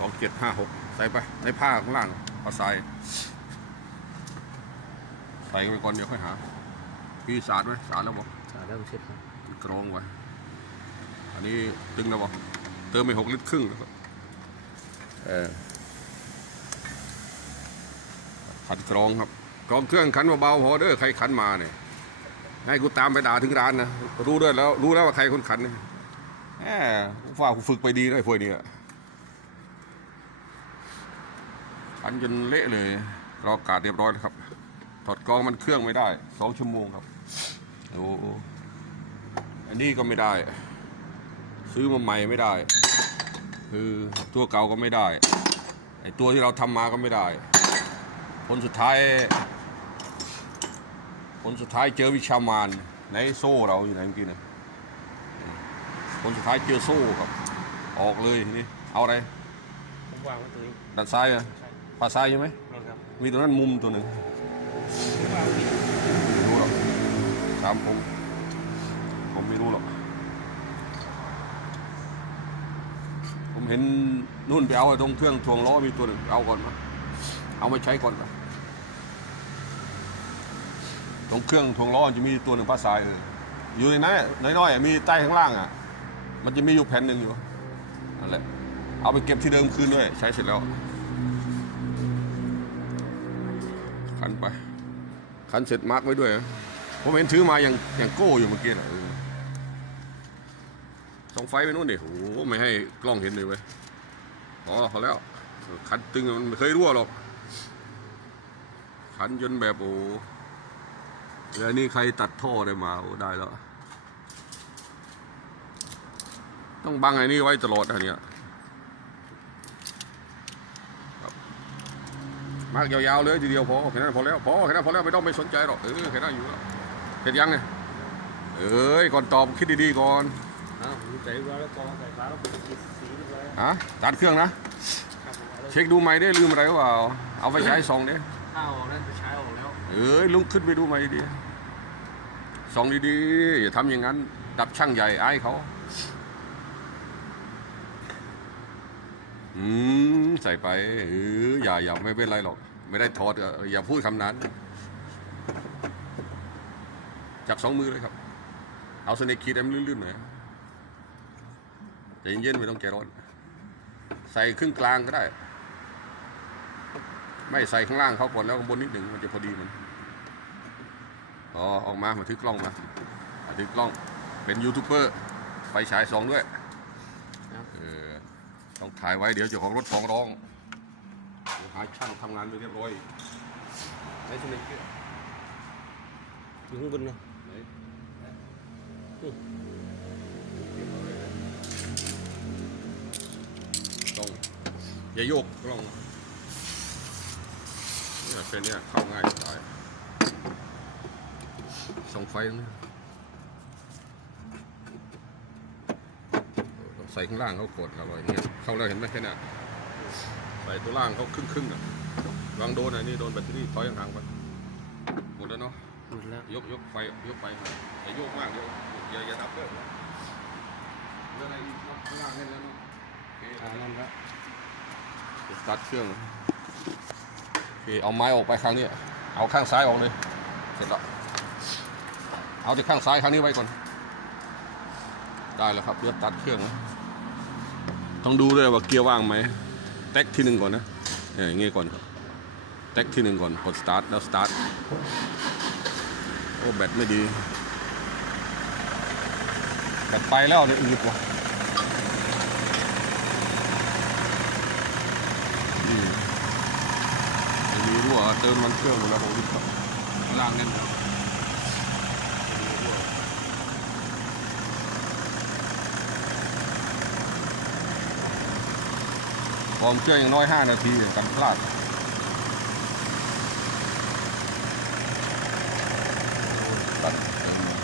สองเจ็ดห้าหกใส่ไป ในผ้าข้างล่างเอาใส่ ใส่ไปก่อนเดี๋ยวค่อยหา พี่สาดไหมสาดแล้วบอกสาดแล้วเช็ดครับกรองไว้ อันนี้ตึงแล้วบอกเติมไปหกลิตรครึ่งแล้วก็เออขันกรองครับกรองเครื่องขันเบาๆพอเด้อใครขันมาเนี่ยให้กูตามไปด่าถึงร้านนะรู้ด้วยแล้ว รู้แล้วว่าใครคนขันเนี่ยแหมว่ากูฝึกไปดีเลยพวกนี้อะ ขันจนเละเลยรอกาดเรียบร้อยแล้วครับ ถอดกรองมันเครื่องไม่ได้สองชั่วโมงครับโอ้อันนี้ก็ไม่ได้ ซื้อมาใหม่ไม่ได้ คือตัวเก่าก็ไม่ได้ไอตัวที่เราทำมาก็ไม่ได้ ผลสุดท้าย ผลสุดท้ายเจอวิชามานในโซ่เราอยู่ไหนเมื่อกี้นะผลสุดท้ายเจอโซ่ครับ ออกเลยทีนี่เอาอะไรผมวางไว้ตรงนี้ด้านซ้ายอะใช่ ปาซ้ายใช่ไหมนี่ครับมีตัวนั้นมุมตัวหนึ่งผมวางผิดไม่รู้หรอกถามผมผมไม่รู้หรอกผมเห็นนู่นไปเอาไอ้ตรงเครื่องทวงล้อมีตัวหนึ่งเอาก่อนมาเอามาใช้ก่อนนะตรงเครื่องทวงล้อจะมีตัวหนึ่งภาษายเอออยู่ในนั้นน้อยๆอะมีใต้ข้างล่างอะ มันจะมีอยู่แผ่นหนึ่งอยู่นั่นแหละเอาไปเก็บที่เดิมคืนด้วย ใช้เสร็จแล้ว ขันเสร็จมาร์กไว้ด้วยผมเห็นถือมาอย่างอย่างโก้อยู่เมื่อกี้นะเออส่องไฟไปนู่นดิโอ้ไม่ให้กล้องเห็นเลยเว้ยพอพอแล้วขันตึงมันไม่เคยรั่วหรอกขันจนแบบโอ้แล้วนี่ใครตัดท่อได้มาโอ้ได้แล้ว ต้องบังไอ้นี่ไว้ตลอดอันเนี่ยครับ มากยาวๆเลยทีเดียวพอแค่นั้นพอแล้วพอแค่นั้นพอแล้วไม่ต้องไปสนใจหรอกเออแค่นั้นอยู่แล้วเห็นยังไงเอ้ยก่อนตอบคิดดีๆก่อนอ้าวผมใส่ไว้แล้วกรองใส่ฟ้าแล้วผมสีสีเรียบร้อยแล้วฮะตัดเครื่องนะครับผมเอาแล้วเช็คดูไหมได้ลืมอะไรหรือเปล่าเอาไปใช้ส่องดิข้าวออกนั่นจะใช้ออกแล้วเอ้ยลุกขึ้นไปดูไหมดีๆส่องดีๆอย่าทำอย่างนั้นดับช่างใหญ่อายเขา อืมใส่ไปเอออย่าอย่าไม่เป็นไรหรอก ไม่ได้ถอดอย่าพูดคำนั้น จับสองมือเลยครับ เอาสเนคคีดให้มันลื่นๆหน่อยใจเย็นๆไม่ต้องใจร้อน ใส่ครึ่งกลางก็ได้ ไม่ใส่ข้างล่างเขาก่อนแล้วข้างบนนิดหนึ่งมันจะพอดีมันอ๋อออกมามาถือกล้องมาถือกล้องเป็นยูทูบเบอร์ไฟฉายสองด้วย ต้องถ่ายไว้เดี๋ยวเจ้าของรถฟ้องร้องเดี๋ยวหาช่างทำงานไปเรียบร้อยไหนสเนคคีดอยู่ข้างบนนะไหนนี่ตรงอย่าโยกกล้องเนี่ยเป็นเนี่ยเข้าง่ายจะตายส่องไฟตรงนี้เออ ใส่ข้างล่างเขากดอร่อยเนี่ยเข้าแล้วเห็นไหมแค่เนี้ยใส่ตัวล่างเขาครึ่งครึ่งๆอะวางโดนอะนี่โดนแบตเตอรี่ถอยห่างๆไปหมดแล้วเนาะหมดแล้วยกยกไฟยกไปอย่าโยกมากเดี๋ยวอย่าอย่าดับเพิ่มเรื่องอะไรอีกเนาะข้างล่างให้แล้วเนาะโอเคอ่านั่นครับสตาร์ทเครื่องโอเคเอาไม้ออกไปข้างนี้เอาข้างซ้ายออกเลยเสร็จแล้วเอาจากข้างซ้ายข้างนี้ไว้ก่อนได้แล้วครับเดี๋ยวตัดเครื่องนะ ต้องดูด้วยว่าเกียร์ว่างไหมแท็กที่หนึ่งก่อนนะอย่างงี้ก่อนครับแท็กที่หนึ่งก่อนกดสตาร์ทแล้วสตาร์ทโอ้แบตไม่ดีแบตไปแล้วเนี่ยอืดว่ะอืมมีรั่วเติมมันเครื่องหมดแล้วหกลิตรครับข้างล่างแน่นครับไม่มีรั่ว ฟอร์มเครื่ออย่างน้อย 5 นาทีกันพลาดตัดเติมมา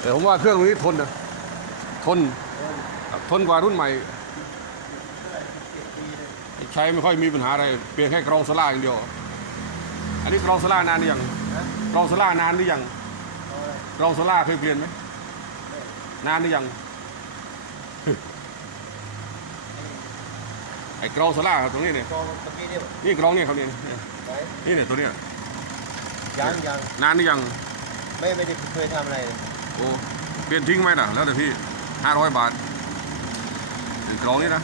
แต่ผมว่าเครื่องนี้ทนนะ ทน ทนกว่ารุ่นใหม่ ใช้ไม่ค่อยมีปัญหาอะไร เปลี่ยนแค่กรองโซล่าอย่างเดียว อันนี้กรองโซล่านานหรือยังกรองโซล่านานหรือยังกรองโซล่าเคยเปลี่ยนไหม นานหรือยัง ไอ้กรองโซล่าครับตรงนี้เนี่ยกองเมื่อกี้เนี่ยนี่กรองเนี่ยครับเนี่ยไหนนี่เนี่ยตัวเนี้ยยังยังนานหรือยัง ไม่ไม่ได้เคยทำอะไรเลยโอ้เปลี่ยนทิ้งไหมล่ะ แล้วแต่พี่ห้าร้อยบาทไอ้กรองนี่นะ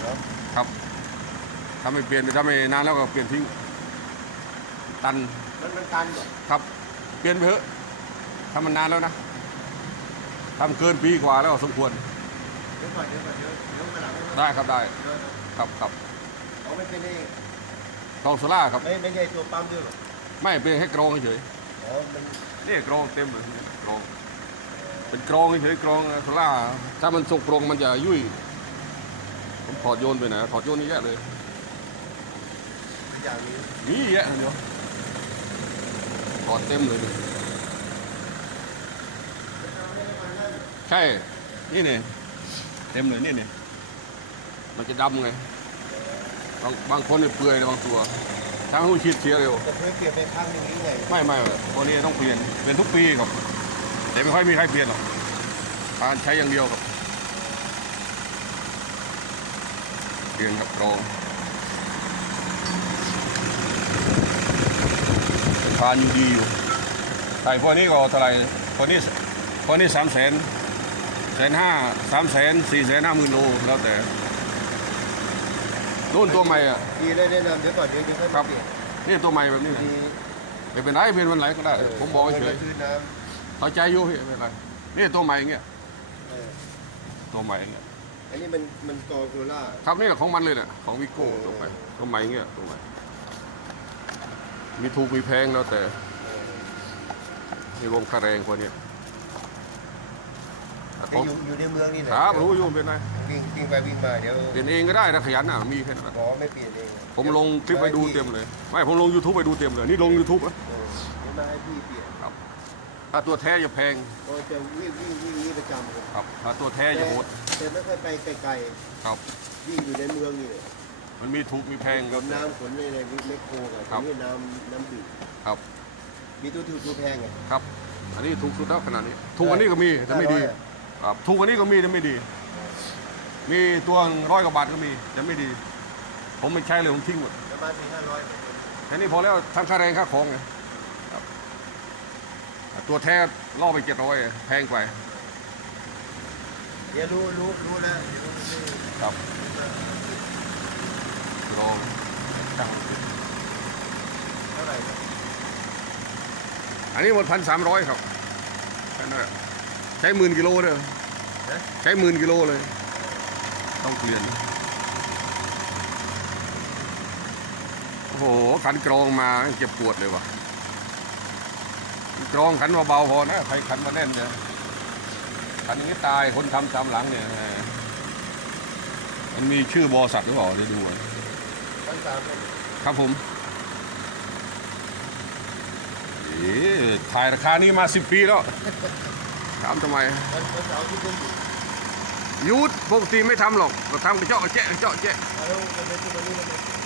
เนาะครับถ้าไม่เปลี่ยนถ้าไม่นานแล้วก็เปลี่ยนทิ้ง ตันมันมันตันเหรอครับ เปลี่ยนไปเถอะถ้ามันนานแล้วนะ ทำเกินปีกว่าแล้วสมควร เดี๋ยวก่อนเดี๋ยวก่อนเดี๋ยวเดี๋ยวมาหลังได้ครับได้ เดี๋ยวนะครับครับเอาไม่เป็นเองกรองโซล่าครับ ไม่ไม่ใช่ตัวปั๊มด้วยเหรอไม่เป็นให้กรองเฉยอ๋อมันนี่กรองเต็มเลยกรอง เป็นกรองเฉยกรองโซล่า ถ้ามันส่งกรองมันจะยุ่ย ผมถอดโยนไปไหนถอดโยนนี่แยะเลย อย่างนี้นี่แยะเดียวถอดเต็มเลยดิใช่นี่เนี่ยเต็มเลยนี่เนี่ยมันจะดำไงบางบางคนเนี่ยเปื่อยนะบางตัวทั้งหูฉีดเสียเร็วจะเคยเปลี่ยนไปครั้งหนึ่งนี้ไงไม่ไม่ตัวนี้ต้องเปลี่ยนเปลี่ยนทุกปีครับแต่ไม่ค่อยมีใครเปลี่ยนหรอกการใช้อย่างเดียวครับเปลี่ยนกับกรองทานอยู่ดีอยู่ใส่พวกนี้ก็เท่าไหร่พวกนี้พวกนี้สามแสน แสนห้าสามแสนสี่แสนห้าหมื่นโลแล้วแต่นู่นตัวใหม่อะดีเลยแนะนำเดี๋ยวก่อนเดี๋ยวจะค่อยครัมาบเปลี่ยนนี่ตัวใหม่แบบนี้ดีไม่เป็นไรเปลี่ยนวันไหนก็ได้ ผมบอกเฉยคือน้เข้าใจอยู่พี่ไม่เป็นไรนี่ตัวใหม่อย่างเงี้ยำเออตัวใหม่อย่างเงี้ยอันนี้มันมันกอโคล่าครับนี่แหละของมันเลยเนี่ยของวิโก้ตัวใหม่ตัวใหม่อย่างเงี้ยตัวใหม่มีถูกมีแพงแล้วแต่มีรวมค่าแรงคน เนี้ยแกอยู่อยู่ในเมืองนี่แหละครับรู้อยู่เป็นไรวิ่งวิ่งไปวิ่งมาเดี๋ยวเปลี่ยนเองก็ได้ถ้าขยันอะมีแค่นั้นแหละขอไม่เปลี่ยนเองผมลงคลิปไปดูเต็มเลย ไม่ผมลง YouTube ไปดูเต็มเลยนี่ลง YouTube อะเออเดี๋ยวมาให้พี่เปลี่ยนถ้าตัวแท้จะแพงก็จะวิ่งวิ่งวิ่งนี้ประจำเลยครับถ้าตัวแท้จะโหดแต่ไม่ค่อยไปไกลครับ ๆวิ่งอยู่ในเมืองนี่เลยมันมีถูกมีแพงขครับนน้ำขนในในแมคโครกับครับ นี่น้ำน้ำดื่มครับมีตัวถูกตัวแพงไง ครับ อันนี้ถูกสุดแล้วขนาดนี้ถูกอันนี้ก็มีแต่ไม่ดี ครับถูกกว่านี้ก็มีแต่ไม่ดี มีตัวร้อยกว่าบาทก็มีแต่ไม่ดี ผมไม่ใช้เลยผมทิ้งหมดประมาณสี่ห้าร้อยแค่นี้พอแล้วทั้งค่าแรงค่าของไงครับตัวแท้ล่อไปเจ็ดร้อยแพงไปเดี๋ยวรู้รู้รู้แล้วเดี๋ยวรู้นี่ครับลองจังเท่าไหร่อันนี้หมดพันสามร้อยครับแค่นั้นแหละใช้หมื่นกิโลเลย ใช้หมื่นกิโลเลย ต้องเปลี่ยน โอ้โห ขันกรองมาเจ็บปวดเลยว่ะ กรองขันเบาๆพอนะ ใครขันมาแน่นเนี่ยขันอย่างนี้ตาย คนทำตามหลังเนี่ย มันมีชื่อบริษัทหรือเปล่าเดี๋ยวดูครับผมเอ๊ะถ่ายราคานี้มาสิบปีแล้ว ถามทำไมวันวันเสาร์ที่ผมอยู่ยุดปกติไม่ทำหรอกก็ทำกระเจาะกระแจะกระเจาะกระแจะ แล้วมันเป็นที่วันนี้มันเป็น